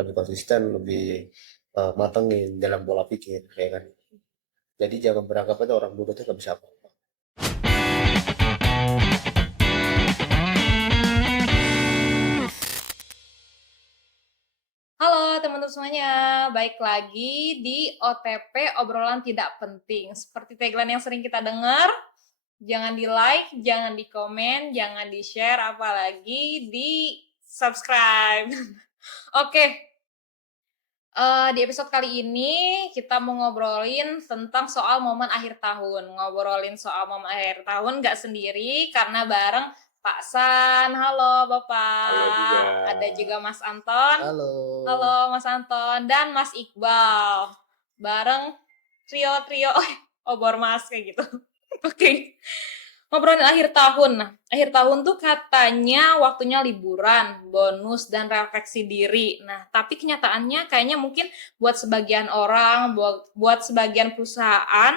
lebih konsisten, lebih matengin dalam pola pikir, ya kan. Jadi jangan beranggapan orang muda itu nggak bisa apa-apa. Halo teman-teman semuanya, baik lagi di OTP obrolan tidak penting. Seperti tagline yang sering kita dengar, jangan di like, jangan di komen, jangan di share, apalagi di subscribe. Oke, di episode kali ini kita mau ngobrolin tentang soal momen akhir tahun. Ngobrolin soal momen akhir tahun nggak sendiri karena bareng Pak San. Halo Halo juga. Bapak. Ada juga Mas Anton. Halo. Halo Mas Anton dan Mas Iqbal. Bareng trio-trio obor mas kayak gitu. Oke. Ngobrolin akhir tahun. Nah, akhir tahun tuh katanya waktunya liburan, bonus, dan refleksi diri. Nah, tapi kenyataannya kayaknya mungkin buat sebagian orang, buat sebagian perusahaan,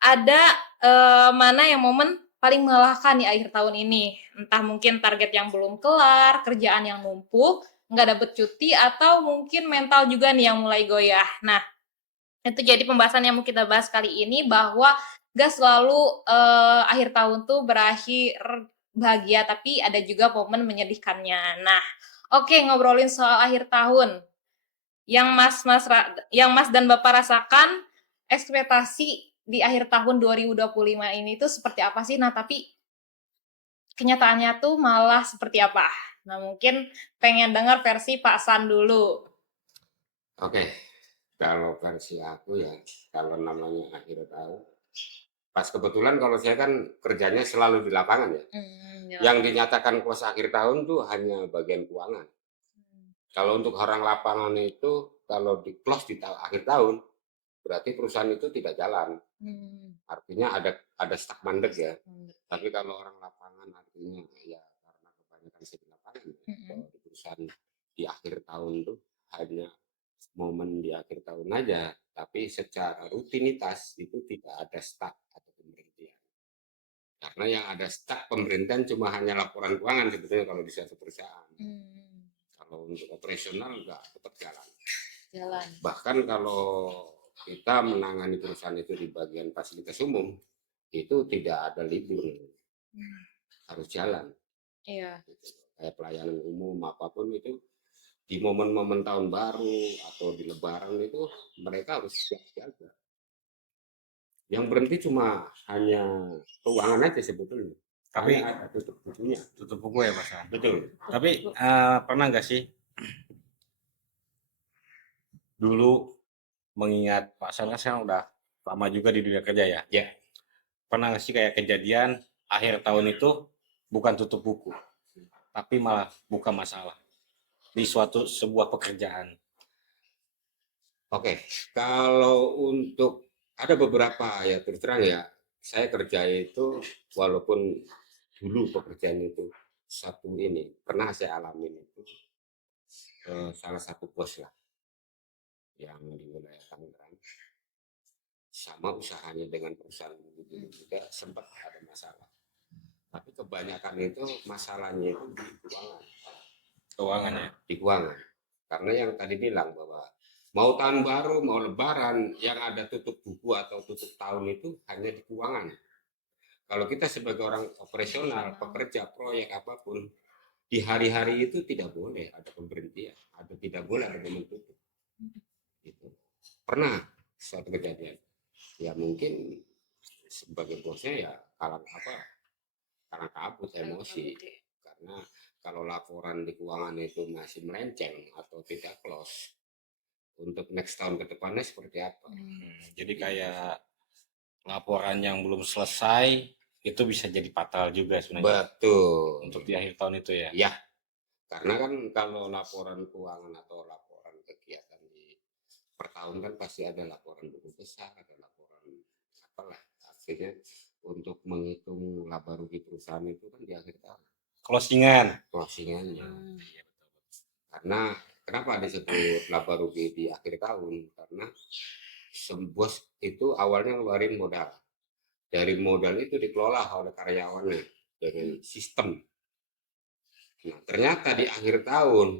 ada mana yang momen paling melelahkan di akhir tahun ini. Entah mungkin target yang belum kelar, kerjaan yang numpuk, nggak dapet cuti, atau mungkin mental juga nih yang mulai goyah. Nah, itu jadi pembahasan yang mau kita bahas kali ini, bahwa gak selalu akhir tahun tuh berakhir bahagia, tapi ada juga momen menyedihkannya. Nah, oke, ngobrolin soal akhir tahun. Yang Mas dan Bapak rasakan, ekspektasi di akhir tahun 2025 ini tuh seperti apa sih? Nah, tapi kenyataannya tuh malah seperti apa? Nah, mungkin pengen dengar versi Pak San dulu. Oke, kalau versi aku ya, kalau namanya akhir tahun, pas kebetulan kalau saya kan kerjanya selalu di lapangan ya. Yang dinyatakan close akhir tahun tuh hanya bagian keuangan. Kalau untuk orang lapangan itu, kalau di close di akhir tahun, berarti perusahaan itu tidak jalan. Artinya ada stuck mandek ya. Tapi kalau orang lapangan artinya ya karena kebanyakan saya di lapangan, kalau di perusahaan di akhir tahun tuh hanya momen di akhir tahun aja, tapi secara rutinitas itu tidak ada stuck atau pemberhentian. Karena yang ada stuck pemberhentian cuma hanya laporan keuangan sebetulnya kalau di suatu perusahaan. Kalau untuk operasional enggak, tetap jalan. Bahkan kalau kita menangani perusahaan itu di bagian fasilitas umum, itu tidak ada libur, harus jalan. Iya. Kayak pelayanan umum apapun itu, di momen-momen tahun baru atau di lebaran itu mereka harus siap jaga. Yang berhenti cuma hanya keuangan aja sebetulnya. Tapi ada tutup bukunya. tutup buku ya Mas. Betul. Tapi pernah nggak sih dulu, mengingat Pak San kan sekarang udah lama juga di dunia kerja ya? Ya. Pernah nggak sih kayak kejadian akhir tahun itu bukan tutup buku, tapi malah buka masalah di sebuah pekerjaan? Oke, kalau untuk ada beberapa ya terus terang ya, saya kerja itu walaupun dulu pekerjaan itu satu ini pernah saya alamin itu salah satu bos lah yang di wilayah Tangerang sama usahanya dengan perusahaan itu juga sempat ada masalah. Tapi kebanyakan itu masalahnya itu di keuangan. Keuangan ya? Di keuangan. Karena yang tadi bilang bahwa mau tahun baru, mau lebaran, yang ada tutup buku atau tutup tahun itu hanya di keuangan. Kalau kita sebagai orang operasional, pekerja, proyek apapun, di hari-hari itu tidak boleh ada pemberhentian, atau tidak boleh ada momen tutup. Gitu. Pernah suatu kejadian, ya mungkin sebagai bosnya ya kalang kabut emosi, karena kalau laporan di keuangan itu masih melenceng atau tidak close, untuk next tahun ke depannya seperti apa? Jadi kayak laporan yang belum selesai itu bisa jadi fatal juga sebenarnya. Betul. Untuk di akhir tahun itu ya? Ya, karena kan kalau laporan keuangan atau laporan kegiatan di per tahun kan pasti ada laporan buku besar, ada laporan apalah, akhirnya untuk menghitung laba rugi perusahaan itu kan di akhir tahun. Closingannya. Karena kenapa disebut laba rugi di akhir tahun? Karena bos itu awalnya ngeluarin modal. Dari modal itu dikelola oleh karyawannya dengan sistem. Nah, ternyata di akhir tahun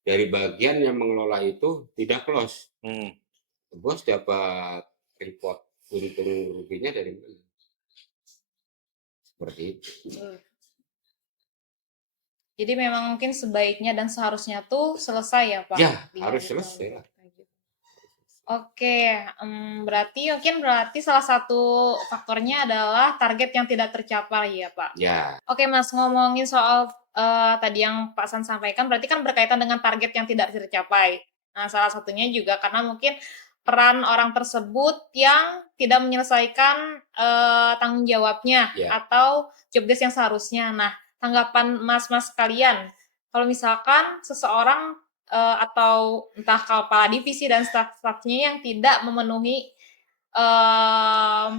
dari bagian yang mengelola itu tidak close. Hmm. Bos dapat report untung ruginya dari mana? Seperti itu. Jadi memang mungkin sebaiknya dan seharusnya tuh selesai ya Pak? Ya, di harus akhir selesai tahun. lah. Berarti berarti salah satu faktornya adalah target yang tidak tercapai ya Pak? Ya, Oke Mas, ngomongin soal tadi yang Pak San sampaikan, berarti kan berkaitan dengan target yang tidak tercapai. Nah, salah satunya juga karena mungkin peran orang tersebut yang tidak menyelesaikan tanggung jawabnya Ya. atau job desk yang seharusnya. Nah, tanggapan mas-mas sekalian, kalau misalkan seseorang atau entah kepala divisi dan staf-stafnya yang tidak memenuhi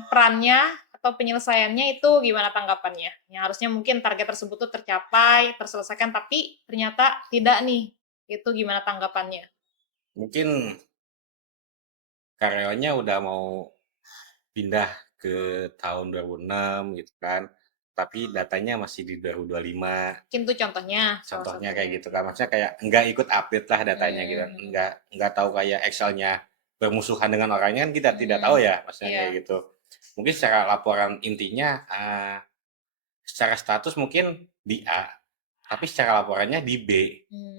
perannya atau penyelesaiannya itu gimana tanggapannya? Yang harusnya mungkin target tersebut tuh tercapai, terselesaikan, tapi ternyata tidak nih. Itu gimana tanggapannya? Mungkin karyawannya udah mau pindah ke tahun 2006 gitu kan, tapi datanya masih di 2025. Mungkin tuh contohnya. salah Contohnya satunya. kayak gitu kan, maksudnya kayak nggak ikut update lah datanya gitu, nggak tahu kayak Excelnya bermusuhan dengan orangnya kan kita tidak tahu ya, maksudnya Iya. kayak gitu. Mungkin secara laporan intinya, secara status mungkin di A, tapi secara laporannya di B,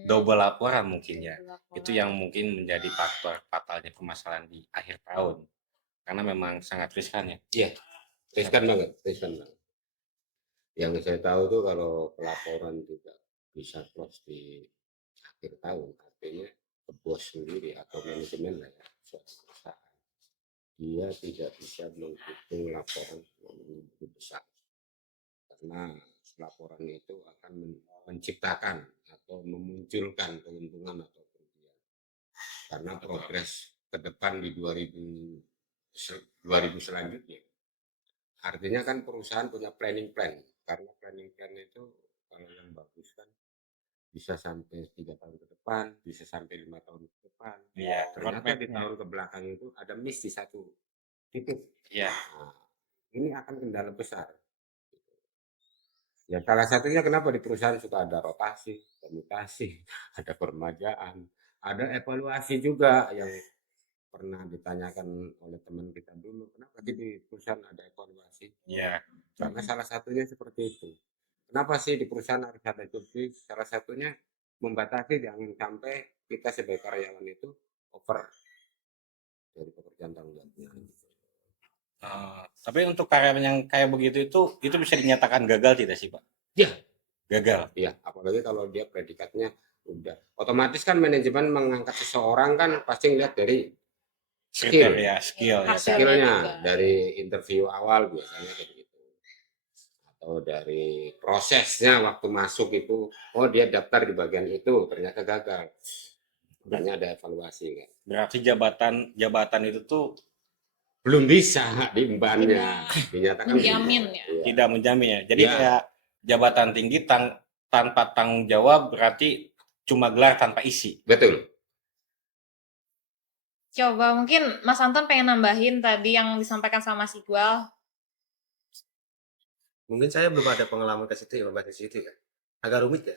double laporan mungkin ya. Itu yang mungkin menjadi faktor fatalnya permasalahan di akhir tahun, karena memang sangat riskan ya. iya, riskan banget, riskan banget. Yang saya tahu tuh kalau pelaporan tidak bisa close di akhir tahun, artinya ke bos sendiri atau manajemen lah ya, suatu perusahaan, dia tidak bisa menghitung laporan yang begitu besar, karena laporan itu akan menciptakan atau memunculkan keuntungan atau kerugian, karena progres ke depan di 2000 selanjutnya. Artinya kan perusahaan punya planning plan, karena planning plan itu kalau yang bagus kan bisa sampai 3 tahun ke depan, bisa sampai 5 tahun ke depan. Iya, Ternyata di roadmap-nya. tahun ke belakang itu ada miss di satu titik. Iya. Nah, ini akan kendala besar. Ya salah satunya kenapa di perusahaan suka ada rotasi, komutasi, ada permajaan, ada evaluasi juga yang pernah ditanyakan oleh teman kita dulu, kenapa di perusahaan ada evaluasi? Iya. Karena salah satunya seperti itu. Kenapa sih di perusahaan harus ada job desk? Salah satunya membatasi jangan sampai kita sebagai karyawan itu over dari pekerjaan tanggung jawabnya. Tapi untuk karyawan yang kayak begitu itu bisa dinyatakan gagal tidak sih Pak? Ya, Gagal. iya, apalagi kalau dia predikatnya udah. Otomatis kan manajemen mengangkat seseorang kan pasti lihat dari skill. Kriteria skill ya. Hasil. Skillnya juga. dari interview awal biasanya kayak gitu. Atau dari prosesnya waktu masuk itu, oh dia daftar di bagian itu, ternyata gagal. Makanya ada evaluasi kan. Berarti jabatan itu tuh Belum bisa diembannya, dinyatakan menjamin belum. ya. Iya. tidak menjamin ya. Jadi Iya. kayak jabatan tinggi tanpa tanggung jawab berarti cuma gelar tanpa isi. Betul. Coba mungkin Mas Anton pengen nambahin tadi yang disampaikan sama Mas Iqbal. Mungkin saya belum ada pengalaman ke situ ya, membahas di situ ya. Agak rumit ya.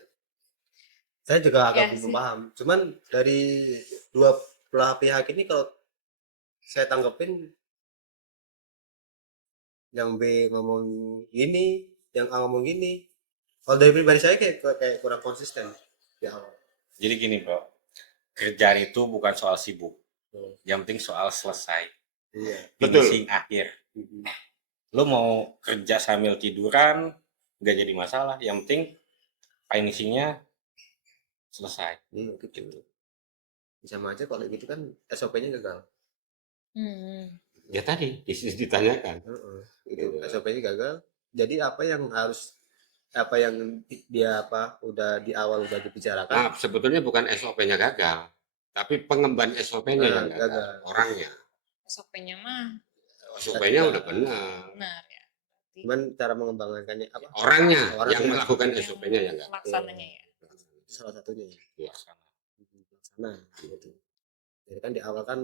Saya juga agak Ya belum sih. paham. Cuman dari dua belah pihak ini kalau saya tanggepin, yang B ngomong ini, yang A ngomong gini. Kalau dari pribadi saya kayak kurang konsisten di awal. Jadi gini bro, kerjaan itu bukan soal sibuk. Hmm. Yang penting soal selesai. Iya. Betul. Finishing akhir. Lo mau kerja sambil tiduran nggak jadi masalah. Yang penting finishingnya selesai. Iya gitu. Sama aja kalau gitu kan SOP-nya gagal. Ya tadi ditanyakan. Itu Iya. SOP-nya gagal. Jadi apa yang dia udah di awal udah dibicarakan. Nah, sebetulnya bukan SOP-nya gagal, tapi pengemban SOP-nya yang gagal. Orangnya. SOP-nya mah SOP-nya udah benar. benar ya. Cuman cara mengembangkannya apa? Orangnya Orangnya. yang melakukan SOP-nya yang gagal. Pelaksananya ya. Itu salah satunya ya. Iya. Nah, gitu. Jadi kan di awal kan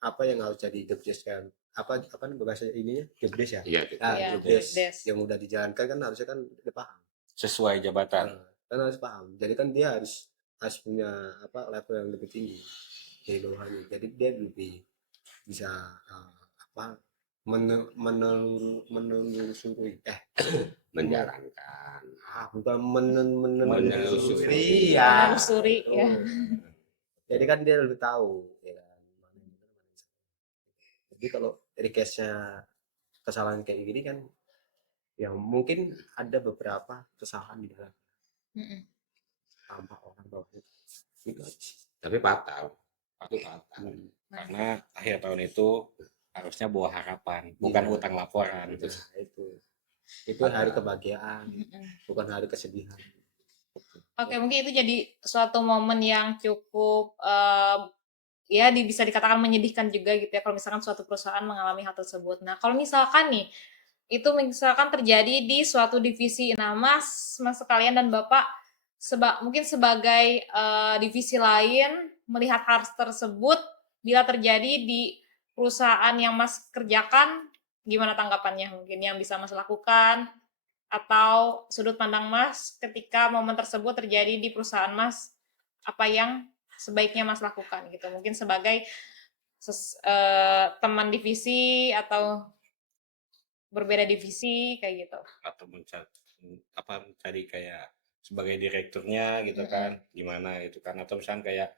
apa yang harus jadi job desk kan? Apa bahasa ininya? Job desk ya? Iya, gitu. Nah, Iya, job job desk desk. yang udah dijalankan kan harusnya kan udah paham. Sesuai jabatan. Kan harus paham. Jadi kan dia harus harus punya level yang lebih tinggi dari bawahannya. Jadi dia lebih bisa menelusuri Menjalankan, bukan menelusuri. ya. Menelusuri, ya. Jadi kan dia lebih tahu ya kan, mana yang benar, mana yang salah. Jadi kalau dari case-nya kesalahan kayak gini kan ya mungkin ada beberapa kesalahan di dalam Mm-mm. tanpa orang bawahnya gitu aja sih. Tapi fatal. Itu fatal. Karena akhir tahun itu harusnya bawa harapan, bukan Iya. utang laporan. Nah, itu hari kebahagiaan, Mm-mm. bukan hari kesedihan. Oke, mungkin itu jadi suatu momen yang cukup ya bisa dikatakan menyedihkan juga gitu ya kalau misalkan suatu perusahaan mengalami hal tersebut. Nah, kalau misalkan nih itu misalkan terjadi di suatu divisi, nah Mas sekalian dan Bapak mungkin sebagai divisi lain melihat hal tersebut bila terjadi di perusahaan yang Mas kerjakan, gimana tanggapannya mungkin yang bisa Mas lakukan atau sudut pandang Mas ketika momen tersebut terjadi di perusahaan Mas, apa yang sebaiknya Mas lakukan gitu, mungkin sebagai teman divisi atau berbeda divisi kayak gitu. Atau mencari kayak sebagai direkturnya gitu kan, gimana gitu kan, atau misalnya kayak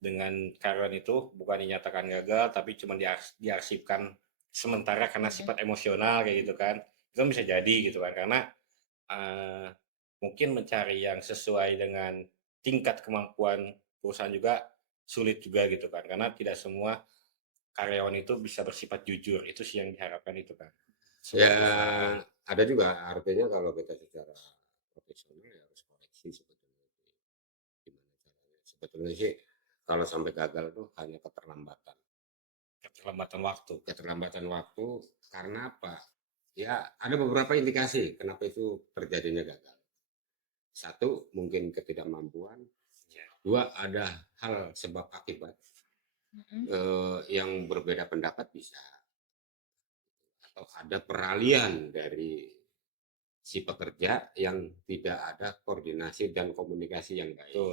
dengan karyawan itu bukan dinyatakan gagal tapi cuma diarsipkan sementara karena sifat emosional kayak gitu kan, itu bisa jadi gitu kan, karena mungkin mencari yang sesuai dengan tingkat kemampuan perusahaan juga sulit juga gitu kan, karena tidak semua karyawan itu bisa bersifat jujur, itu sih yang diharapkan itu kan. Ya, ada juga artinya kalau kita secara profesional ya harus koreksi sebetulnya. Gimana caranya? Sebetulnya sih kalau sampai gagal tuh hanya keterlambatan waktu. Karena apa? Ya ada beberapa indikasi kenapa itu terjadinya gagal. Satu, mungkin ketidakmampuan. Dua, ada hal sebab akibat yang berbeda pendapat bisa. Atau ada peralihan dari si pekerja yang tidak ada koordinasi dan komunikasi yang baik. Itu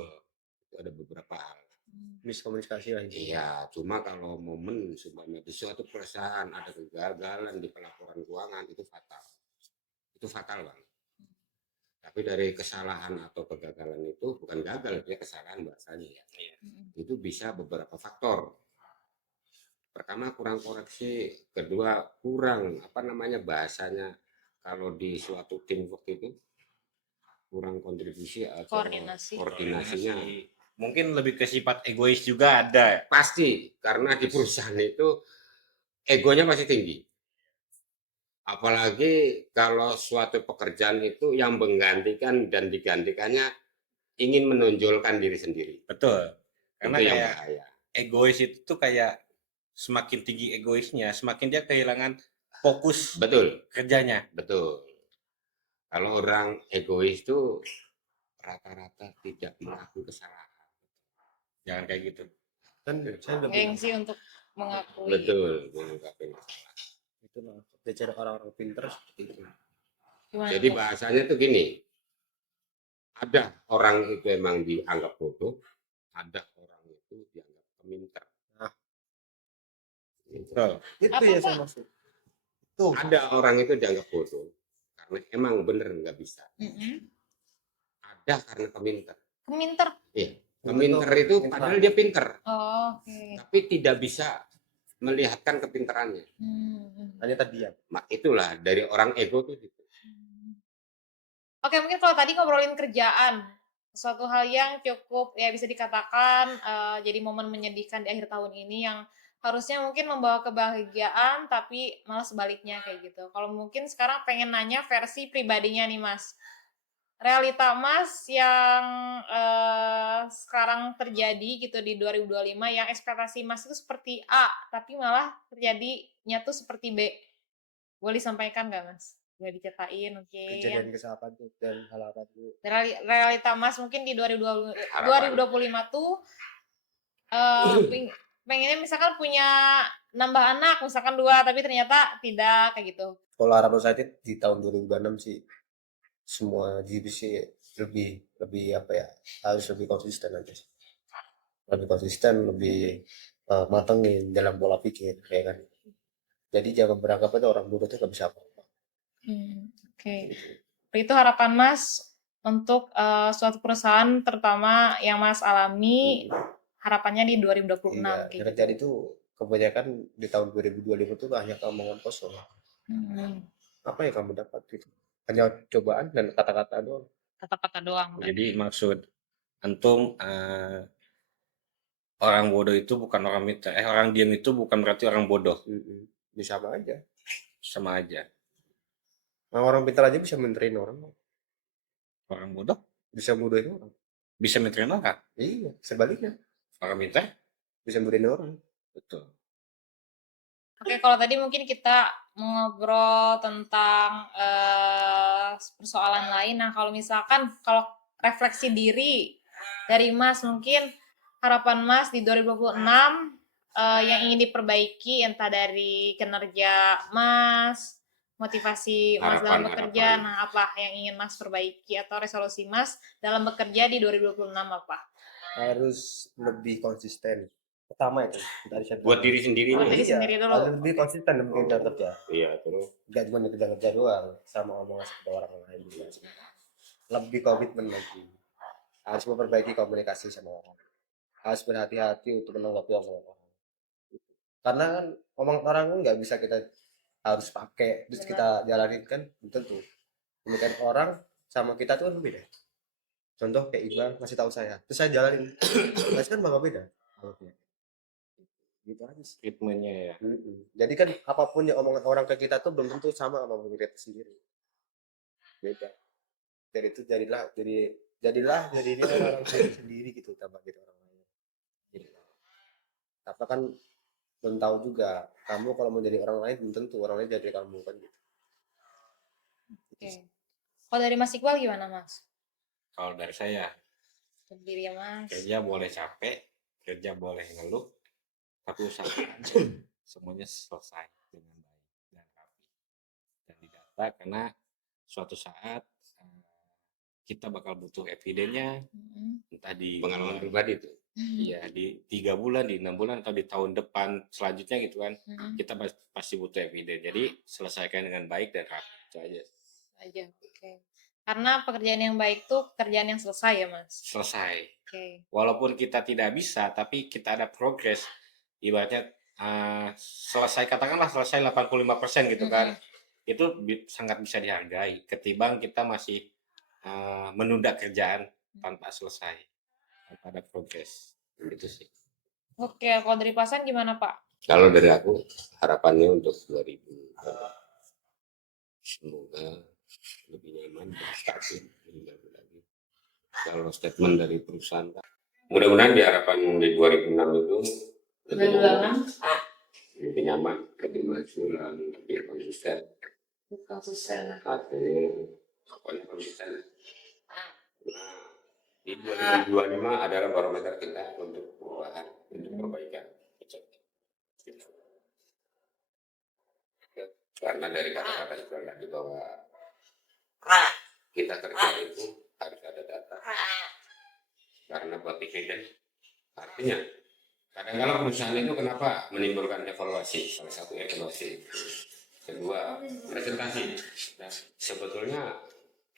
ada beberapa hal. Miskomunikasi lah itu. Iya, cuma kalau momen sebenarnya di suatu perusahaan ada kegagalan di pelaporan keuangan itu fatal. Itu fatal, Bang. Tapi dari kesalahan atau kegagalan itu bukan gagal, dia kesalahan bahasanya ya. Itu bisa beberapa faktor. Pertama kurang koreksi, kedua kurang bahasanya kalau di suatu teamwork itu kurang kontribusi atau koordinasinya. Mungkin lebih ke sifat egois juga ada. Pasti, karena di perusahaan itu egonya masih tinggi. Apalagi kalau suatu pekerjaan itu yang menggantikan dan digantikannya ingin menonjolkan diri sendiri. Betul. Karena itu kayak bahaya. Egois itu tuh kayak semakin tinggi egoisnya, semakin dia kehilangan fokus kerjanya. Betul. Kalau orang egois itu rata-rata tidak melakukan kesalahan. Jangan kayak gitu. Kan saya udah bilang. Gengsi untuk mengakui. Betul, mengungkapin kesalahan. Itu lah, bicara orang-orang pinter seperti itu. Jadi bahasanya tuh gini, ada orang itu emang dianggap bodoh, ada orang itu dianggap peminter. Nah, itu ya saya maksud. Tuh. Ada orang itu dianggap bodoh karena emang bener nggak bisa. Ada karena peminter. Peminter? Iya. Peminter itu padahal dia pinter. Oh, okay. Tapi tidak bisa melihatkan kepintarannya. Hanya terdiam. Itulah dari orang ego tuh gitu. Oke, mungkin kalau tadi ngobrolin kerjaan, suatu hal yang cukup ya bisa dikatakan jadi momen menyedihkan di akhir tahun ini yang harusnya mungkin membawa kebahagiaan tapi malah sebaliknya kayak gitu. Kalau mungkin sekarang pengen nanya versi pribadinya nih Mas. Realita Mas yang sekarang terjadi gitu di 2025 yang ekspektasi Mas itu seperti A tapi malah terjadinya tuh seperti B. Boleh disampaikan nggak Mas? Boleh diceritain mungkin. Kejadian kesalahan tuh dan hal apa tuh. Realita Mas mungkin di 2025 tuh pengennya misalkan punya nambah anak misalkan 2 tapi ternyata tidak kayak gitu. Kalau harapan saya di tahun 2026 sih semua divisi lebih apa ya, harus lebih konsisten aja sih. Lebih konsisten, lebih matengin dalam pola pikir, ya kan. Jadi jangan beranggapan orang bodoh itu nggak bisa apa-apa. Oke. Itu harapan Mas untuk suatu perusahaan terutama yang Mas alami, harapannya di 2026 Iya, kayak yang gitu. terjadi itu kebanyakan di tahun 2025 itu hanya omongan kosong. Apa yang kamu dapat itu? Hanya cobaan dan kata-kata doang. Kata-kata doang. Jadi maksud antum orang bodoh itu bukan orang pintar, orang diam itu bukan berarti orang bodoh, Ya sama aja. sama aja. Nah, orang pintar aja bisa menterin orang, Orang bodoh bisa mudahin orang. bisa mentrain orang, Iya, sebaliknya orang pintar bisa mudahin orang. betul. Oke, kalau tadi mungkin kita ngobrol tentang persoalan lain. Nah, kalau misalkan kalau refleksi diri dari Mas, mungkin harapan Mas di 2026 yang ingin diperbaiki entah dari kinerja Mas, motivasi Mas dalam bekerja, nah apa yang ingin Mas perbaiki atau resolusi Mas dalam bekerja di 2026 apa? Harus lebih konsisten. Pertama itu dari saya Buat diri sendiri Buat nih. diri sendiri dulu. harus lebih konsisten dalam kerja. Iya, terus Gak cuma kerja doang, sama omongan seperti orang lain juga. Lebih komitmen lagi. Harus memperbaiki komunikasi sama orang. Harus berhati-hati untuk menanggapi omongan orang. Karena kan omongan orang kan nggak bisa kita harus pakai terus kita jalanin kan, tentu. Pemikiran orang sama kita tuh kan beda. Contoh kayak Iqbal ngasih tahu saya, terus saya jalanin, pasti kan bakal beda. Gitu aja sih. Ritmenya ya. Jadi kan apapun yang omongan orang ke kita tuh belum tentu sama pemikiran kita sendiri. Beda. Dari itu jadilah ini orang sendiri gitu tanpa gitu orang lain. Gitu. Tapi kan belum tahu juga kamu kalau mau jadi orang lain belum tentu orang lain jadi kamu kan gitu. Oke. Kalau dari Mas Iqbal gimana Mas? Kalau dari saya, Sendiri ya Mas. kerja boleh capek, kerja boleh ngeluh, tapi usahakan semuanya selesai dengan baik dan rapi dan didata, karena suatu saat kita bakal butuh evidennya, entah di pengalaman pribadi itu. Iya, di 3 bulan, di 6 bulan, atau di tahun depan selanjutnya gitu kan, kita pasti butuh eviden. Jadi selesaikan dengan baik dan rapi, itu aja. Oke. Karena pekerjaan yang baik tuh pekerjaan yang selesai ya Mas. Selesai. Oke. Walaupun kita tidak bisa, tapi kita ada progres. Ibaratnya katakanlah selesai 85% gitu kan. Itu sangat bisa dihargai ketimbang kita masih menunda kerjaan tanpa selesai, tanpa ada progres. Itu sih. Oke, kalau dari Pasan gimana Pak? Kalau dari aku harapannya untuk 2000 semoga lebih nyaman, stabil, lebih lagi. Kalau statement dari perusahaan, mudah-mudahan di harapan di 2006 itu lebih nyaman, lebih maju, lebih konsisten. Pokoknya konsisten. Nah, di 2025 adalah barometer kita untuk perubahan, untuk perbaikan. Karena dari kata-kata juga tadi bahwa kita kerja itu harus ada data. Karena buat eviden, artinya kadang-kadang perusahaan itu kenapa menimbulkan evaluasi, salah satu evaluasi. Kedua, presentasi. Nah, sebetulnya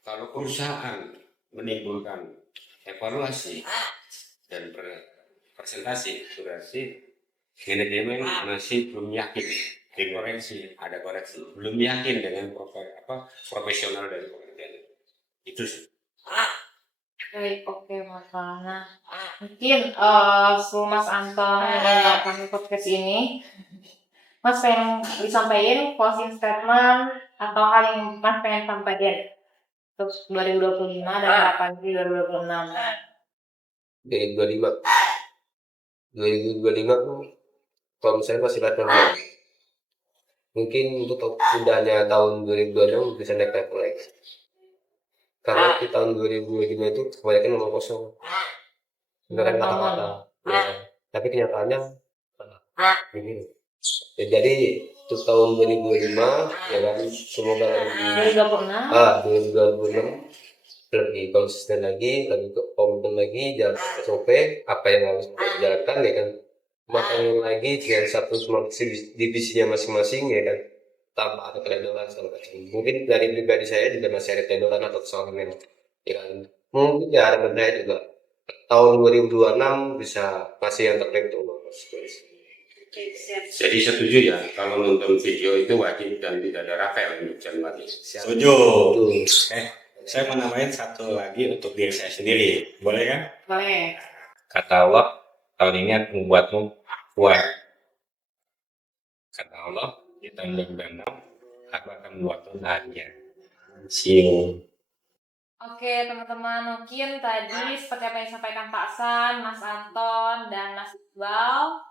kalau perusahaan menimbulkan evaluasi dan presentasi, berarti manajemen masih belum yakin. Dikoreksi, ada koreksi, belum yakin dengan profesional dari pekerjaan itu sih. Baik, oke Mas Lana. Mungkin sebelum Mas Anton meninggalkan podcast ini, Mas pengen disampaikan closing statement atau hal yang Mas pengen sampaikan untuk 2025 dan harapan di 2026. 2025 tuh kalau misalnya masih level mungkin untuk udahnya tahun 2026 bisa naik level lagi. Karena di tahun 2025 itu kebanyakan ngomong kosong, beneran kata-kata, ya. Tapi kenyataannya begini. Ya, jadi untuk tahun 2025 ya kan, semoga 2026 lebih konsisten lagi, lebih komitmen lagi, jalan SOP, apa yang harus dijalankan ya kan. Makanya lagi dengan satu divisinya masing-masing ya kan, tanpa ada ketentuan segala macam. Mungkin dari pribadi saya juga masih ada ketentuan atau kesalahan ya kan. Mungkin ya harapan saya juga tahun 2026 bisa kasih yang terbaik untuk Mas. Jadi setuju ya kalau nonton video itu wajib dan tidak ada Rafael untuk Januari. Setuju. Saya mau nambahin satu lagi untuk diri saya sendiri. Boleh kan? Boleh. Kata Allah, tahun ini akan membuatmu kuat. Kata Allah, di tahun 2026, aku akan membuatmu bahagia. See you. Oke, teman-teman, mungkin tadi seperti apa yang disampaikan Pak San, Mas Anton, dan Mas Iqbal,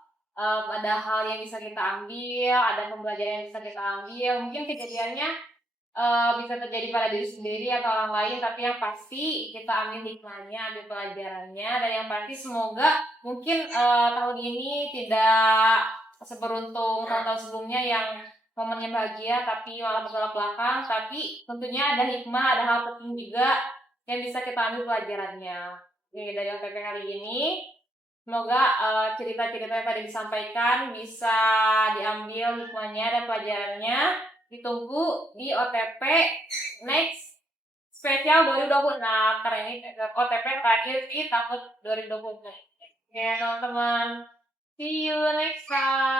ada hal yang bisa kita ambil, ada pembelajaran yang bisa kita ambil. Mungkin kejadiannya bisa terjadi pada diri sendiri atau orang lain, tapi yang pasti kita ambil hikmahnya, ambil pelajarannya, dan yang pasti semoga mungkin tahun ini tidak seberuntung tahun-tahun sebelumnya yang momennya bahagia tapi malah bertolak belakang, tapi tentunya ada hikmah, ada hal penting juga yang bisa kita ambil pelajarannya. Oke, dari OTP kali ini semoga cerita-cerita yang tadi disampaikan bisa diambil hikmahnya dan pelajarannya. Ditunggu di OTP next spesial 2020. Nah, karena ini OTP terakhir di tahun 2020. Oke, teman-teman. See you next time.